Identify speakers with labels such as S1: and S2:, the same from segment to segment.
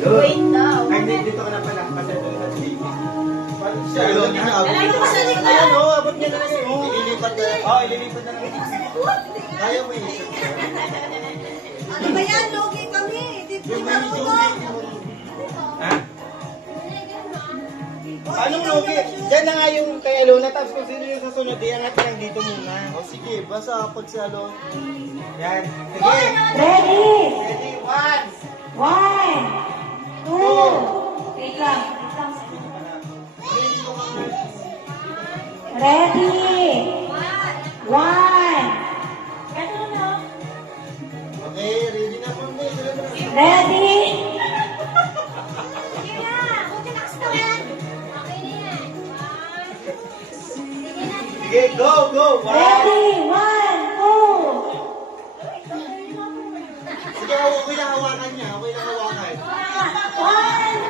S1: Wait daw.
S2: Ay, hindi, dito ka na pala. Kasi doon sa TV. Siya, doon
S3: yun.
S1: Alam mo sa likod.
S2: Ayan, oo, abot niya na lang yun. Oo,
S3: Ililipat na.
S2: Oo, ililipat na lang.
S3: Kaya mo eh.
S1: Ano ba yan? Logi kami. Di
S3: may
S1: marunong.
S2: Ha? Anong logi? Diyan na nga yung kay Alona. Tapos kung sino yung susunod, iangat lang dito muna.
S3: O sige, basta pag si Alo.
S2: Yan. Sige.
S4: Ready?
S2: Ready, one.
S4: One,
S3: na.
S1: Sige,
S2: go, go. One.
S4: Ready? One, two.
S3: Sige, okay lang hawakan niya. Okay lang hawakan.
S4: One,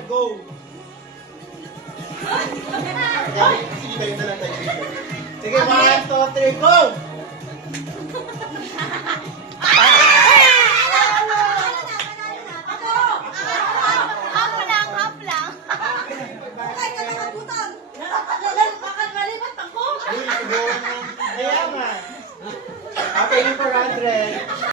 S3: Tiebreaker,
S2: go.
S3: Sige, kayo na lang tiebreaker.
S2: Sige, one, two, three, go. Kaya nga. Okay, yung 400.